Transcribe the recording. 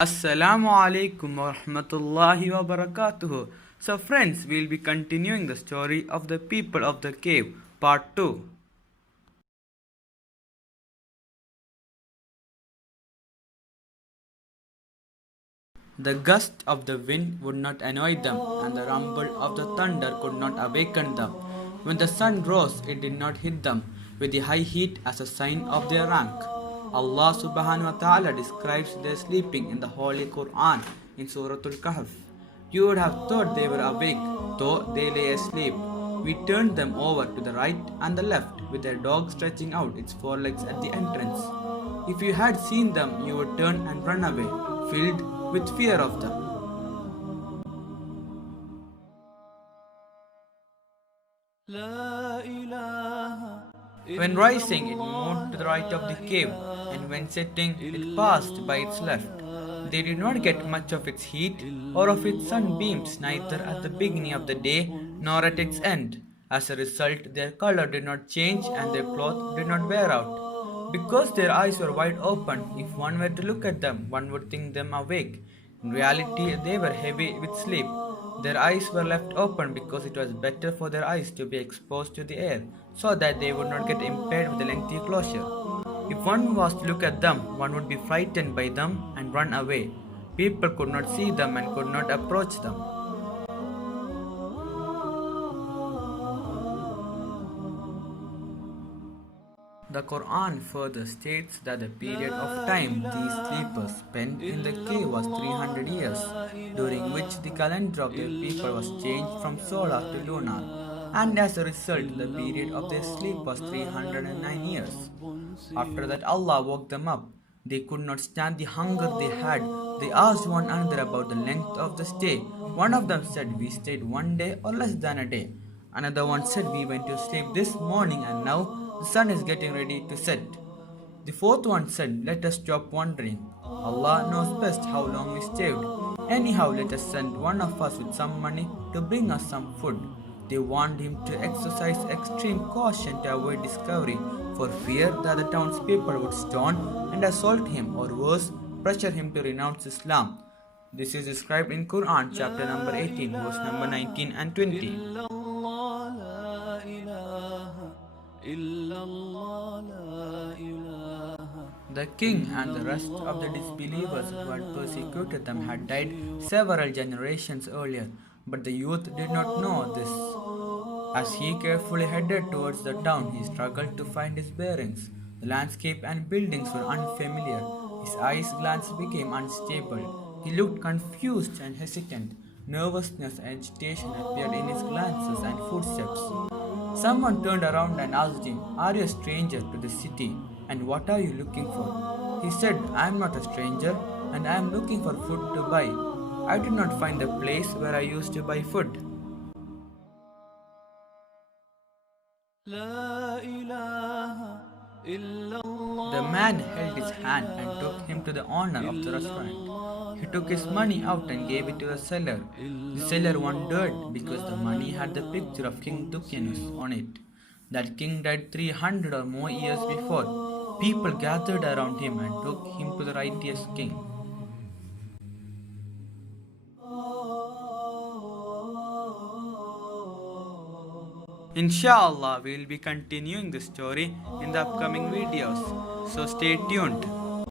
Assalamu alaikum wa rahmatullahi wa barakatuh. So, friends, we'll be continuing the story of the people of the cave, part 2. The gust of the wind would not annoy them, and the rumble of the thunder could not awaken them. When the sun rose, it did not hit them with the high heat as a sign of their rank. Allah subhanahu wa ta'ala describes their sleeping in the Holy Quran in Surah Kahf. You would have thought they were awake, though they lay asleep. We turned them over to the right and the left, with their dog stretching out its forelegs at the entrance. If you had seen them, you would turn and run away, filled with fear of them. When rising, it moved to the right of the cave, and when setting, it passed by its left. They did not get much of its heat or of its sunbeams, neither at the beginning of the day nor at its end. As a result, their color did not change and their cloth did not wear out. Because their eyes were wide open, if one were to look at them, one would think them awake. In reality, they were heavy with sleep. Their eyes were left open because it was better for their eyes to be exposed to the air, so that they would not get impaired with the lengthy closure. If one was to look at them, one would be frightened by them and run away. People could not see them and could not approach them. The Quran further states that the period of time these sleepers spent in the cave was 300 years, during which the calendar of their people was changed from solar to lunar, and as a result the period of their sleep was 309 years. After that Allah woke them up. They could not stand the hunger they had. They asked one another about the length of the stay. One of them said, "We stayed 1 day or less than a day." Another one said, "We went to sleep this morning and now the sun is getting ready to set." The fourth one said, "Let us stop wandering. Allah knows best how long we stayed. Anyhow, let us send one of us with some money to bring us some food." They warned him to exercise extreme caution to avoid discovery, for fear that the townspeople would stone and assault him, or worse, pressure him to renounce Islam. This is described in Quran chapter number 18, verse number 19 and 20. The king and the rest of the disbelievers who had persecuted them had died several generations earlier, but the youth did not know this. As he carefully headed towards the town, he struggled to find his bearings. The landscape and buildings were unfamiliar. His eyes' glance became unstable. He looked confused and hesitant. Nervousness and agitation appeared in his glances and footsteps. Someone turned around and asked him, "Are you a stranger to the city? And what are you looking for?" He said, "I am not a stranger, and I am looking for food to buy. I did not find the place where I used to buy food." The man held his hand and took him to the owner of the restaurant. He took his money out and gave it to the seller. The seller wondered because the money had the picture of King Dukianus on it. That king died 300 or more years before. People gathered around him and took him to the righteous king. Inshallah, we will be continuing the story in the upcoming videos, so stay tuned.